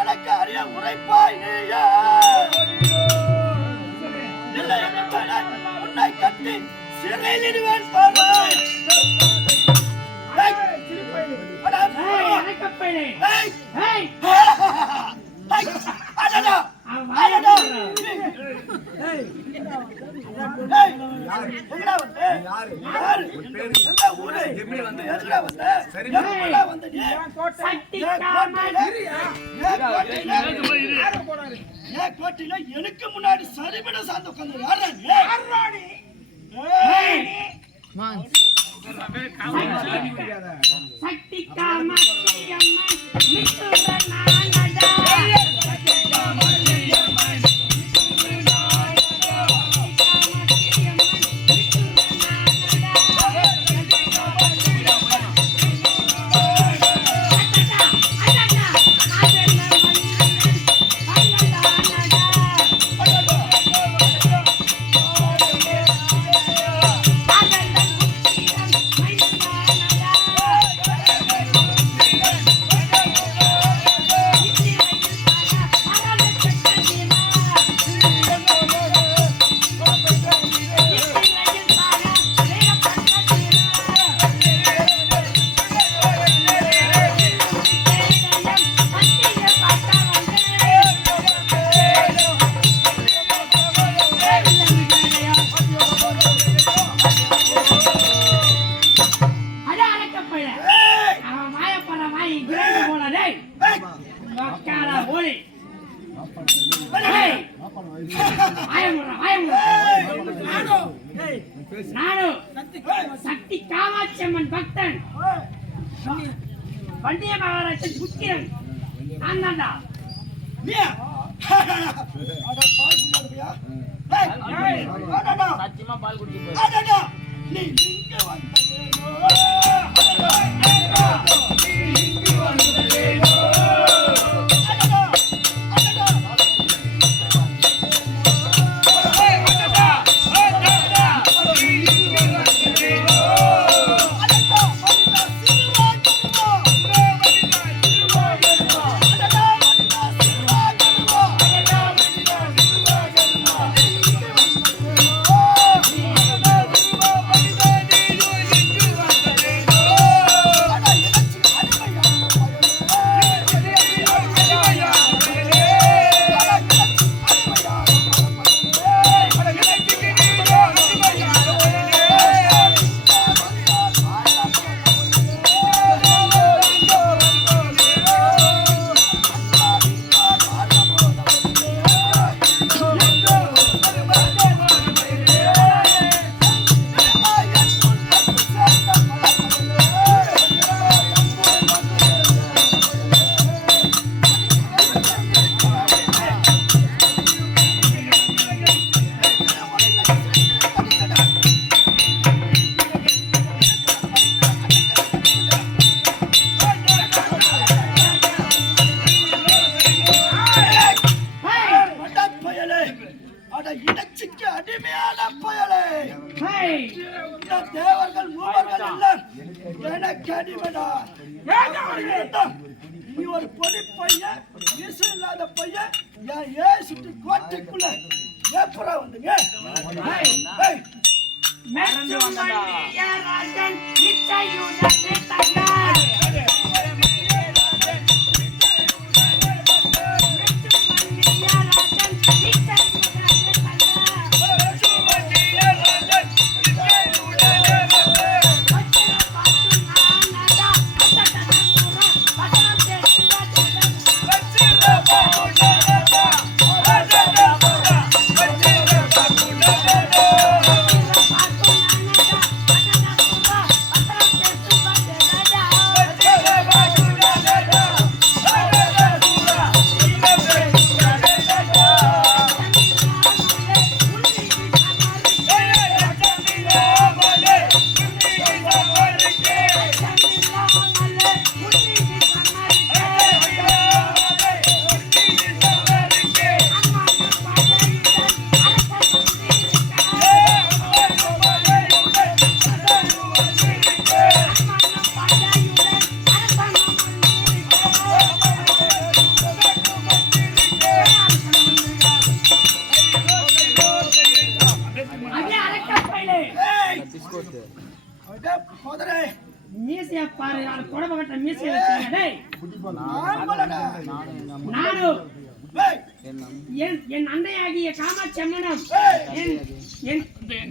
எனக்கு அறிய உரைப்பாய் நீயே உன்னை கட்டி சிறையிடுவேன் பாரு. எனக்கு முன்னாடி சரிபட சார்ந்த உட்கார்ந்து சக்தி காமாட்சி அம்மன் பக்தன் வண்டிய மகாராஜன் புத்திரன் நான் தான்டா. சத்தியமா பால் குடிச்சு நீ இங்க அடிமையான பயலே தேவர்கள் மூவர்கள் எல்லாம் எனக்கு அடிமைடா. நீ ஒரு பொடி பையன் விசு இல்லாத பையன் என் ஏசிட்டு கோட்டைக்குள்ள ஏப்புறா வந்துங்க. பிடிச்சு வந்தா ராஜன் நிச்சயுடனே தங்க மீசையா பாரு கொடை கட்ட மீசையா நானும் என் அன்னையாகிய காமாட்சி அம்மனும்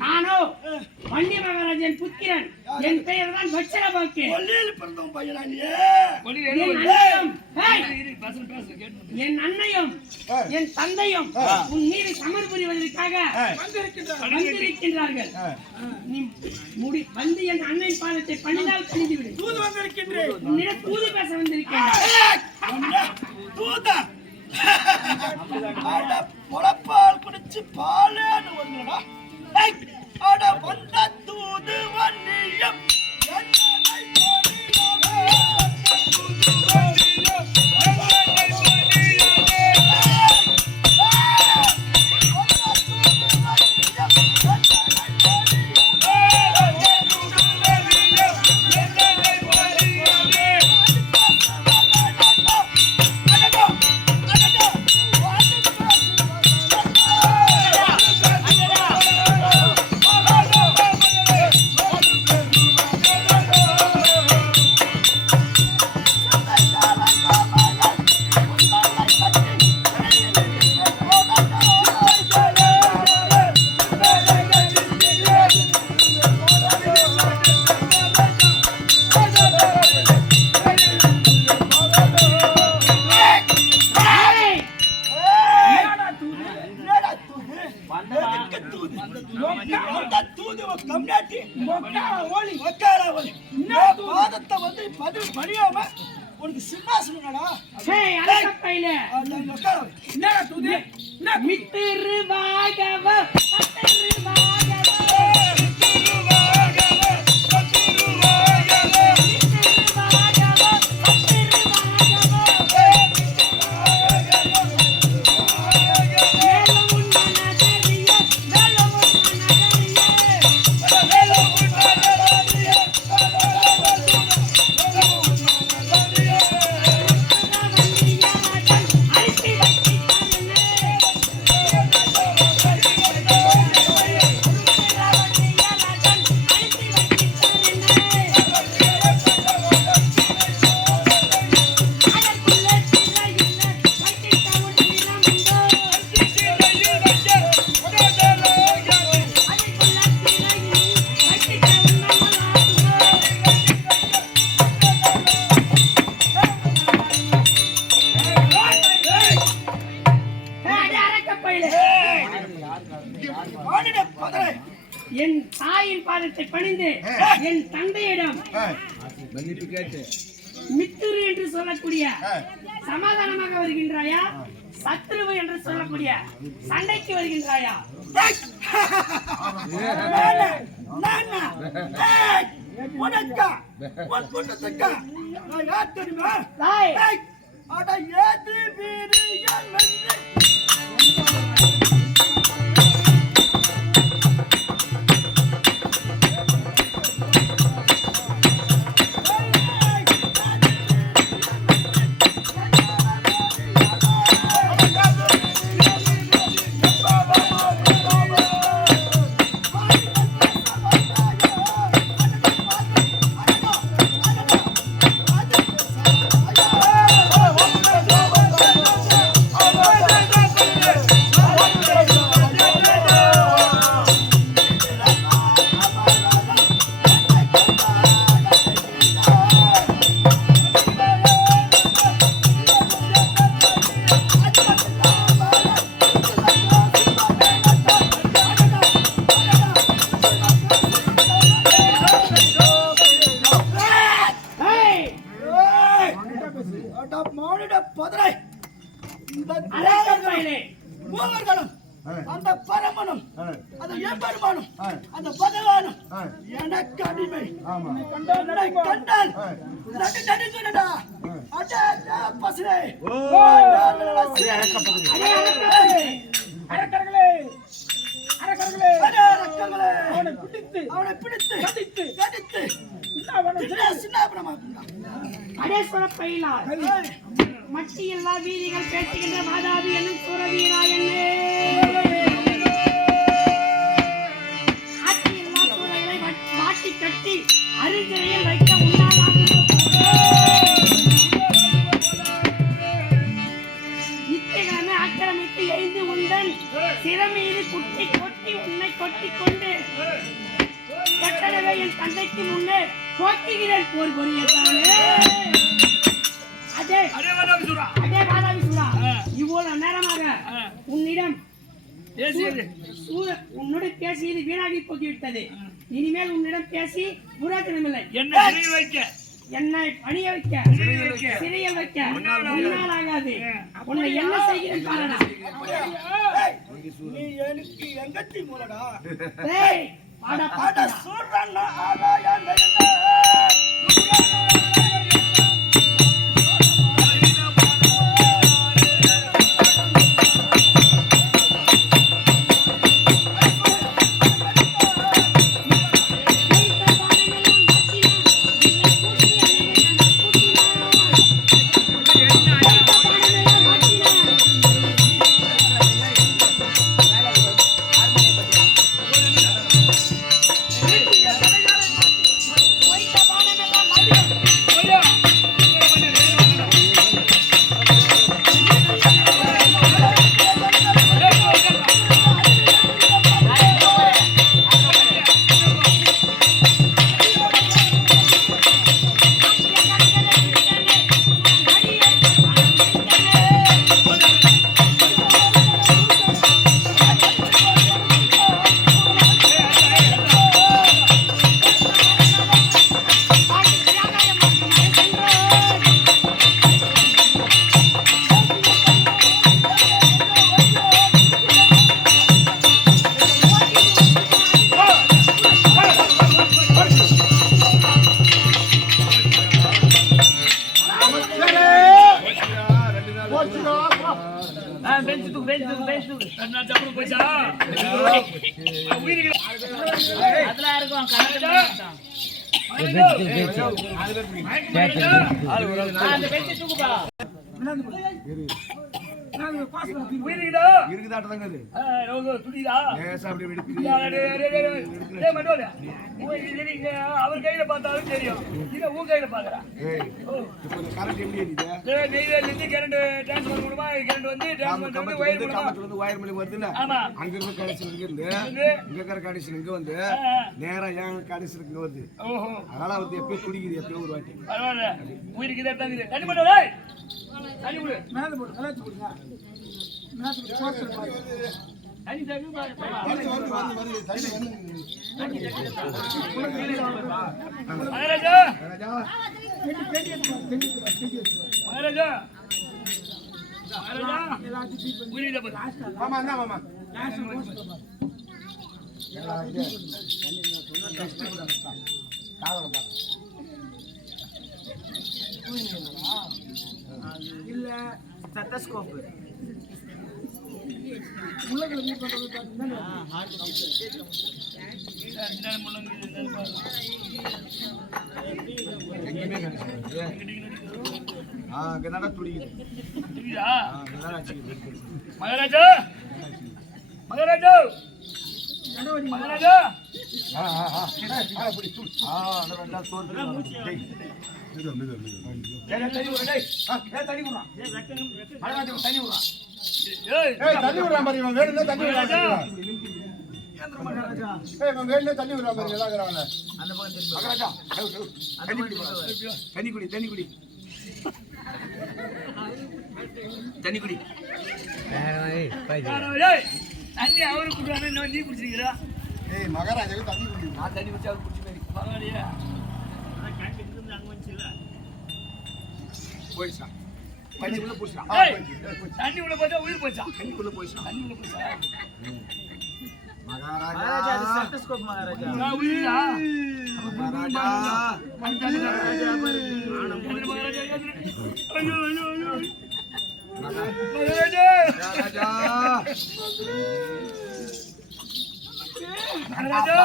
நானோ வன்னி மகாராஜன் புத்திரன் என் பெயர் தான் வச்சரபாக்கு என் அன்னையும் என் தந்தையும் உன் மீது சமர் புரிவதற்காக வந்திருக்கின்றார்கள் நீ வந்து என் அன்னை பாதத்தை பணிந்தால் பணிந்து விடு உன்னிடம் தூது பேச வந்திருக்கேன் முளப்பால் குடிச்சு பாலேன்னு வந்தா அட வந்த தூது வன்னியம் உனக்கு சிம்மாசனடா ஏய் அலக்க பையில என்னடா தூது மித்திரு வாகவ பத்திரு வாகவ என் தாயின் பாதத்தை பணிந்து என் தந்தையிடம் மித்துரு என்று சொல்லக்கூடிய சமாதானமாக வருகின்றாயா, சத்ருவு என்று சொல்லக்கூடிய சண்டைக்கு வருகின்றாயா? பகவானும் எனக்கு அடிமை. கண்டால் நடு நடுங்குடா. அடே பசுரே. அரக்கர்களே அவனை பிடித்து கடித்து அடேஸ்வர பயிலார் மட்டி எல்லா வீதிகள் பேசுகின்ற மாதாவி என்னும் சூரவீரா என்னே ஆட்சி எல்லா சூழலை மாட்டி கட்டி அருகிறையில் வைக்க உண்டாகும் இத்தகைய ஆக்கிரமித்து எய்து உண்டன் சிறமீது குட்டி கொட்டி உன்னை கொட்டி கொண்டு கட்டளவை என் தந்தைக்கு முன்னே போக்குகிறேன் போர் பொறியத்தானே. அதே மாதாவி சூரா இவ்வளவு நேரமாக உன்னிடம் உன்னுடைய பேசியது வீணாகி போக்கிவிட்டது. இனிமேல் உன்னிடம் பேசி புரோஜனமில்லை. என்னை பணிய வைக்க சிறையில் வைக்க முன்னால் ஆகாது. உன்னை என்ன செய்கிறேன் பாருடா. நீ எனக்கு எங்கத்தி மூலடா. பாட பாட சொல்றேன் ஆகாயம் அவர் கையில பார்த்தாலும் தெரியும். உன் கையில பாக்குறா நேரா என் கடைசிக்கு வருது. அதனால அவருக்கு எப்பயோ துடிக்குது, எப்பயோ ஒரு வாட்டி உயிருக்கு மகாராஜா இல்ல ஸ்டெத்தஸ்கோப் முள்ளங்களை மீட் பண்றது மகாராஜா மகாராஜா மகாராஜா தண்ணி விடுறான் பாரு, இவன் வேணும்னா தண்ணி விடுறான். வேணும்னா தண்ணி விடுறான் பாரு, எல்லாம் இருக்கிறாங்க. தண்ணி குடி, தண்ணி குடி, தண்ணி குடி, தண்ணி குடி. தண்ணி அவரு குடுறானே, நீ குடிச்சிருக்கிறா? ஏய் மகாராஜாவுக்கு தண்ணி குடி. நான் தண்ணி குடிச்சா அவரு குடிச்சு பரவாயில்லையா? போயிடுச்சா தண்ணி உள்ள போயிடுச்சா? தண்ணி உள்ள போச்சா உயிர் போச்சா? தண்ணிக்குள்ள போயிடுச்சா? தண்ணி உள்ள போச்சா? மகாராஜா ஸ்டெத்தஸ்கோப் மகாராஜா. நான் உயிரா மகாராஜா மகாராஜா ஐயோ ஐயோ ஐயோ மகாராஜா மகாராஜா மகாராஜா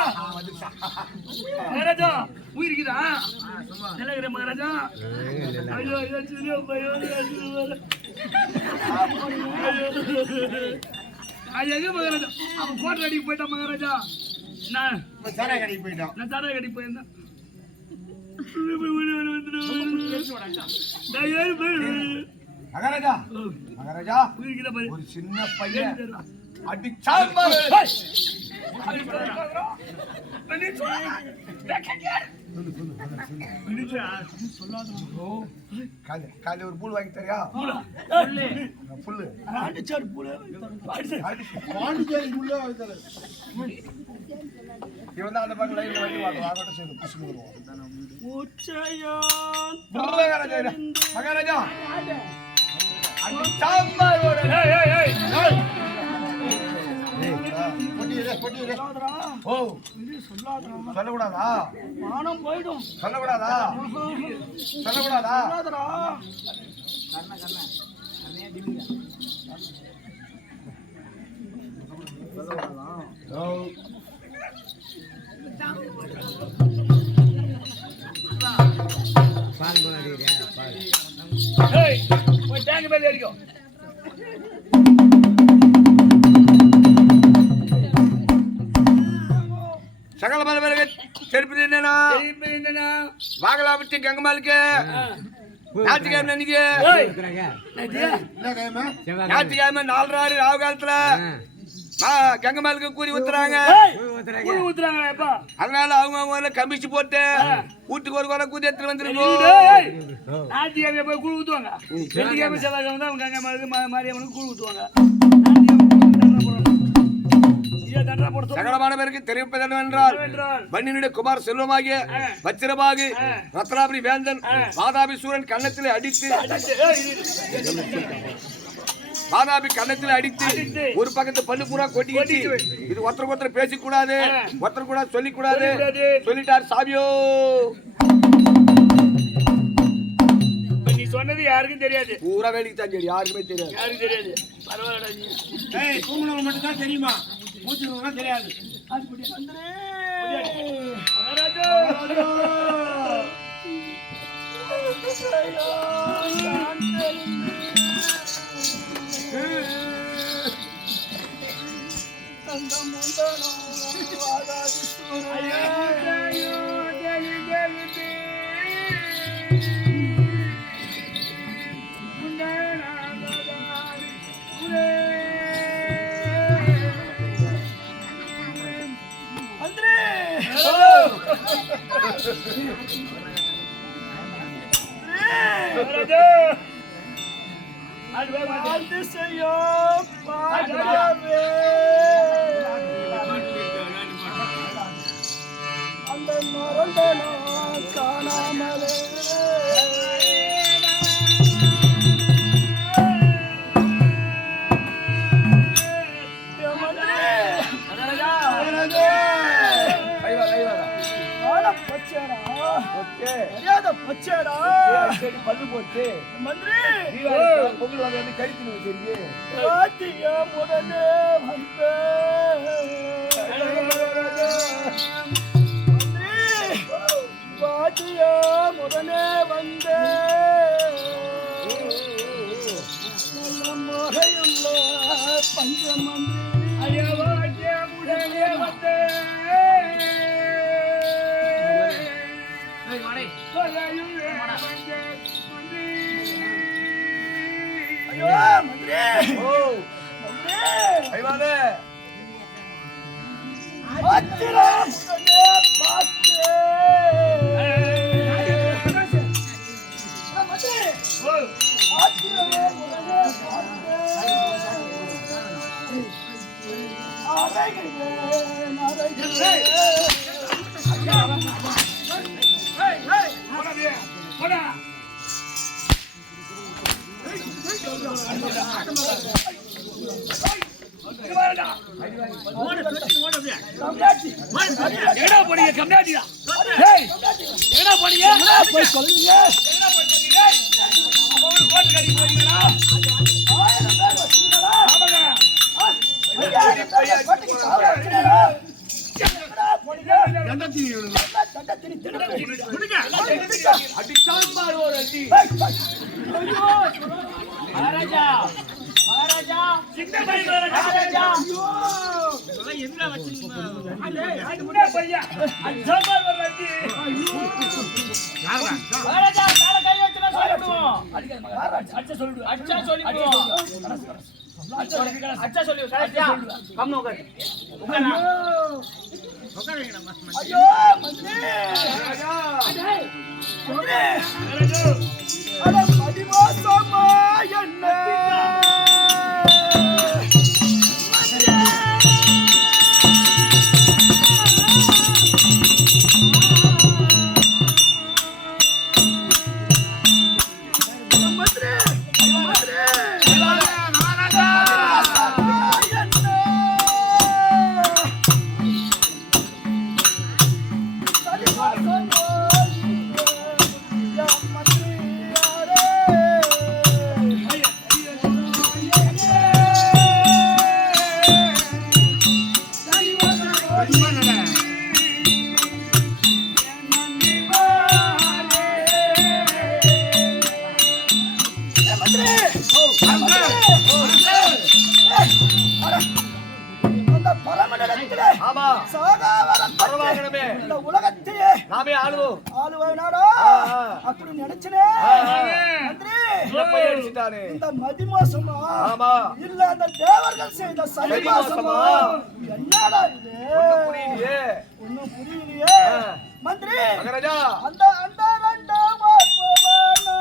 மகாராஜா உயிருக்குதா நிலகிற மகாராஜா ஐயோ ஐயோ ஐயோ ஐயோ மகாராஜா அவன் கோட்டை அடிக்க போயிட்டான் மகாராஜா. நான் சாராய கடைக்கு போயிட்டான். நான் தாரா கடிக்கு போயிருந்தேன். மகாராஜா மகாராஜா உயிருக்குதா பாரு ஒரு சின்ன பையன் அடிச்சாம்பாரு. காலை ஒரு பூல் வாங்கி தரியா? புல்லு அடிச்சாரு பூல பாண்டிச்சேரி புல்ல வாங்கி தர. இவன் தான் அந்த பக்கம் லைன்ல வண்டி வாங்குவான். அவன்கிட்ட சேர்ந்து புஷ்னு வருவான். மகாராஜா மகாராஜா அடிச்சாம்பாரோட ஓ சொல்லக்கூடாதா? மானம் போயிடும். சொல்லக்கூடாதா? சொல்லக்கூடாதா? போய் டேங்க் மேல ஏறிக்கும். சகல மலவர்கள் செருப்பு என்னன்னா வாகலாபட்டி கங்கமாலுக்கு ஞாயிற்றுக்கிழமை அன்னைக்கு ஞாயிற்றுக்கிழமை 4:30 ராவு காலத்துல கங்கமாலுக்கு கூறி ஊத்துறாங்க. அதனால அவங்க கமிச்சு போட்டு வீட்டுக்கு ஒரு குறை கூத்தி எடுத்துட்டு வந்துருக்கோம். ஞாயிற்றுக்கிழமை போய் கூழ் ஊத்துவாங்க. வெள்ளிக்கிழமை செவ்வாய்க்கிழமை தான் கங்கமாலுக்கு மாரியம்மனுக்கு கூழ் ஊத்துவாங்க. சகலமான பேருக்கு தெரிவிப்பது என்னவென்றால் மண்ணினுடைய குமார் செல்வமாகிய வச்சிரபாகு ரத்னாபுரி வேந்தன் வாதாபி சூரன் கன்னத்திலே அடித்து வாதாபி கன்னத்திலே அடித்து ஒரு பக்கத்து பல்லு பூரா கொட்டிக்கிச்சு. இது ஒருத்தருக்கு ஒருத்தர் பேசிக்கூடாது, ஒருத்தர் கூட சொல்லிக்கூடாது. சொல்லிட்டார் சாமியோ. நீ சொன்னது யாருக்கும் தெரியாது. பூரா வேலைக்கு தான் தெரியும், யாருக்குமே தெரியாது. யாருக்கும் தெரியாது. பரவாயில்ல தூங்குனவங்க மட்டும் தான் தெரியுமா, மூச்சு தெரியாது. அந்த மறந்தனா காணாமலே பல்லு போட்டு மந்திரி பொங்கல் வந்து கடித்து தெரிஞ்சு உடனே வந்த பாட்டியா உடனே வந்த முறையுள்ள பஞ்ச மந்திரி உடனே வந்த கம்டாடிடா. டேய், எங்கடா போனீங்க? போய் சொல்லுங்க. எங்கடா போய் சொன்னீங்க? அப்ப ஒரு கோட்டு கடைக்கு போறீங்களா? 1000 பேர் வச்சிருக்கீங்களா? ஆமாங்க. ஐயா, கோட்டைக்கு காவல் வச்சிருக்கீங்களா? எங்கடா போனீங்க? தண்டத்தினி குடிங்க. அடிச்சால் பாரு ஒரு அடி. மகாராஜா மகாராஜா சின்ன பையன் மகாராஜா. என்ன வச்சிருக்கீங்க? அது முன்னே பையன். அஞ்சாபார் வரலாச்சி. மகாராஜா கால கை வச்சுனா சொல்லிடுவோம். அடிக்காத மகாராஜா. அடிச்ச சொல்லிடு. அச்சா சொல்லிடுவோம். அச்சா சொல்லி கரெக்ட்டா கம்னு உட்காரு. உட்காருங்க நம்ம. ஐயோ மந்திரி அட மதிமோசமா என்ன ஆமா சாகாவரம் பரவாகணுமே. இந்த உலகத்தையே நாமே ஆளுவோம். ஆளுவானாடா அப்படி நினைச்சனே மந்திரி போய் அடிச்சிட்டானே. இந்த மதிமோசமா ஆமா இல்ல அந்த தேவர்கள் செய்த சரிமோசமா என்னடா இது புரியலையே. ஒண்ணும் புரியலையே மந்திரி மகாராஜா அந்த அந்த ரெண்டாம் போவானா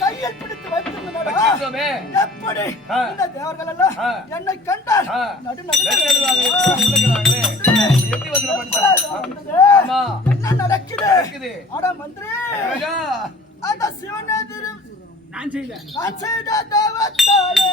கையில் பிடித்து வைத்திருந்தோமே எப்படி இந்த தேவர்கள் எல்லாம் என்னை கண்டால் என்ன நடக்குது அட மந்திரி அந்த சிவனே நான் செய்த தேவத்தாலே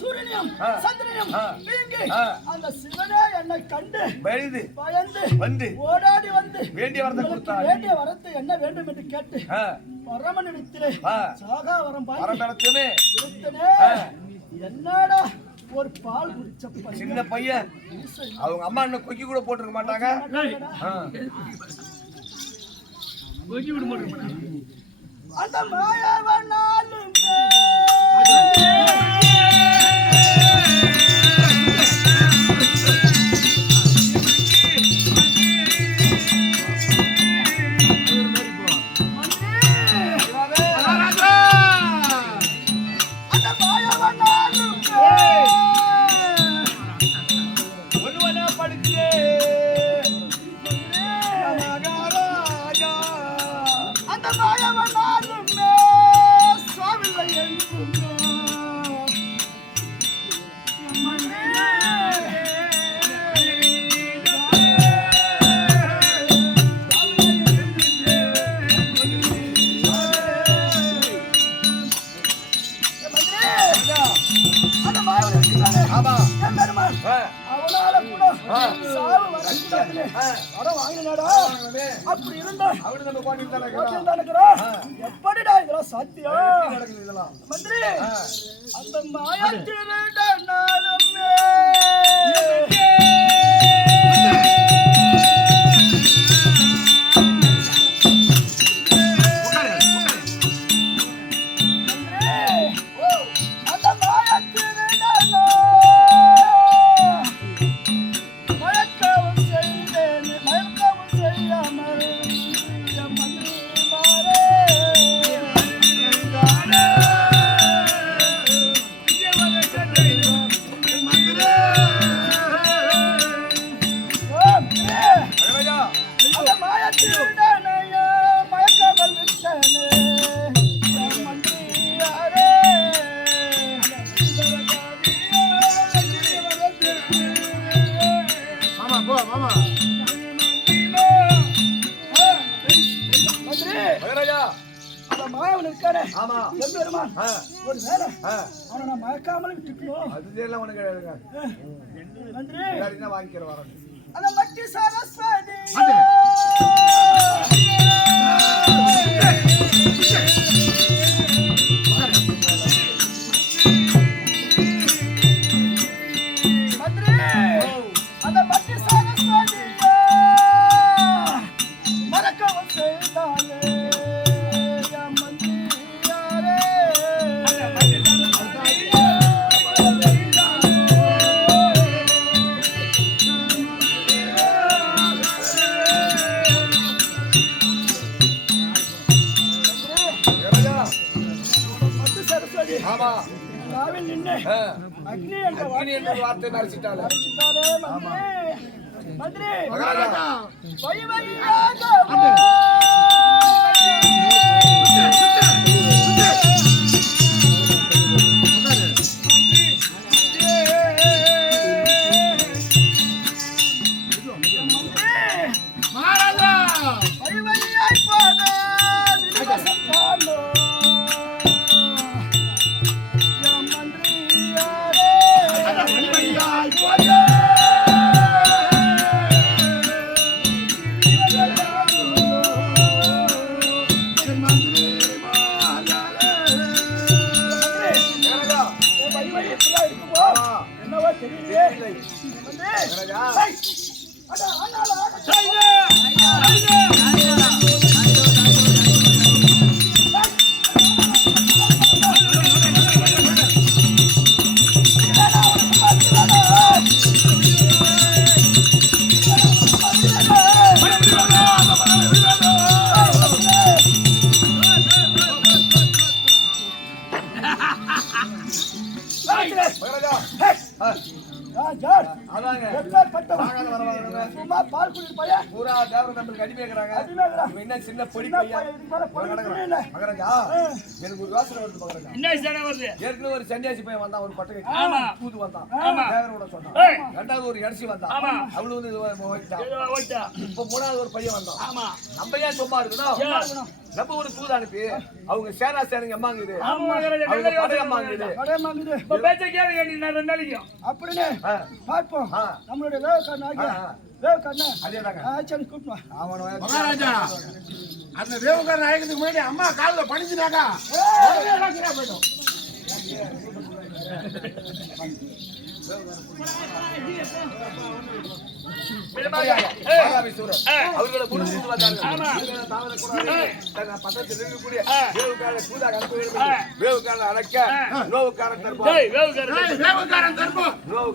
சூரியனையும் சந்திரனையும் நீங்கி அந்த சிவனே என்னை கண்டு பயந்து வந்து ஓடாடி வந்து வேண்டிய வரத்தை என்ன வேண்டும் என்று கேட்டு பரமனிடத்திலே சாகா வரம் பாய்த்தனே என்னடா ஒரு பால் குடிச்ச சின்ன பையன் அவங்க அம்மா என்ன கொக்கி கூட போட்டுருக்க மாட்டாங்க. அந்த மாயவனாலும் அந்த மாயவனாலும் சாவில்லை என்று ஆமா என் பெருமான் ஆ. அவனால கூட ஆ. சாவு வரக்கூடாதுன்னு ஆ. வரம் வாங்கினாடா. அப்படி இருந்தா அவரு நம்ம பாட்டு தானே கோட்டையில் தான் இருக்கிறோம். எப்படிடா இதெல்லாம் சாத்தியம்? நடக்குது இதெல்லாம் மந்திரி அந்த மாயத்திருடனாலுமே அந்த மாயத்திருடனோ மயக்கவும் செய்தேன் மயக்கவும் செய்யாமல் என் மந்திரி மாறே அழகா அந்த மாயத்திருடனைய மயக்காமல் விட்டனே என் மந்திரியாரே. மாமா போ மாமா மந்திரி அழகா அந்த மாயவன் இருக்கானே ஆமா என் பெருமான் ஆ. ஒரு வேலை ஆ. அவனை நான் மயக்காமல் விட்டுக்கணும். அது எல்லாம் உனக்கு மந்திரி எல்லாரும் வாங்கிக்கிற வரேன் அந்த மட்டி சரஸ்வதி மந்திரி அந்த மட்டி சரஸ்வதி மறக்கவும் செய்தாலே என் மந்திரியாரே. அழகா மட்டி சரஸ்வதி ஆமா நாவில் நின்று ஆ. அக்னி என்ற அக்னி என்ற வார்த்தை மறைச்சிட்டாலே வார்த்தையாலே மந்திரி மந்திரி மகாராஜா வழி வழியாக வழி வழியாய் போன விதிவசம் காணோ என் மந்திரியாரே. அழகா என் வழி வழி இப்படிதான் இருக்குமோ? ஆமா. என்னவோ தெரியலையே. மந்திரி, அழகா ஹை! அட, ஆனால ஆகட்டும். மகாராஜா ஆ. ஜார் அதாங்க எப்பேற்பட்டவன்? வாங்க வரவாங்க சும்மா பால் குடிக்கிற பையன். பூரா தேவர நம்மளுக்கு அடிமையாக்குறாங்க அடிமையாக்குறா. இவன் என்ன சின்ன பொடி சின்ன பையன் பையன், இதுக்கு மேல பொடி இவன் கிடக்குறான். இல்ல. மகாராஜா எனக்கு ஒரு யோசனை வருது மகாராஜா என்ன சேனை வருது ஏற்கனவே ஒரு சன்னியாசி பையன் வந்தான் ஒரு பட்டகை ஆமா. பூது வந்தான் ஆமா. தேவரோட சொன்னான் ஏய். ரெண்டாவது ஒரு இறச்சி வந்தான் ஆமா. அவளு வந்து ஓடிட்டான் ஏதோ ஓட்டா இப்ப மூணாவது ஒரு பையன் வந்தான் ஆமா நம்ம ஏன் சும்மா இருக்கணும் நம்ம ஒரு தூது அனுப்பி அவங்க சேனா சேனைங்க அம்மாங்குது ஆமா மகாராஜா அவங்க படை அம்மாங்குது கடையை வாங்குது. இப்ப பேச்ச கேளுங்க நீ நான் 2 நாளைக்கு அப்படின்னு ஆ. பார்ப்போம். ஆ. நம்மளுடைய வேவக்காரன் ஆகிய ஆ. வேவக்காரனை அதேதாங்க ஆச்சரி கூட்டிட்டு வா. மகாராஜா அந்த தேவகார நாயகத்துக்கு முன்னாடி அம்மா காலில் பணிஞ்சினாக்கா உடனே எல்லாம் சரியா போயிடும். அவர்களை முடிச்சுட்டு வந்தாங்க பட்டத்தில் இருக்கக்கூடிய வேவுக்காரனை கூதா கலப்பு வேவுக்காரனை அழைக்க நோவுக்காரன் தருவார் டேய் வேவுகாரன் தேவகாரன் தர்மம்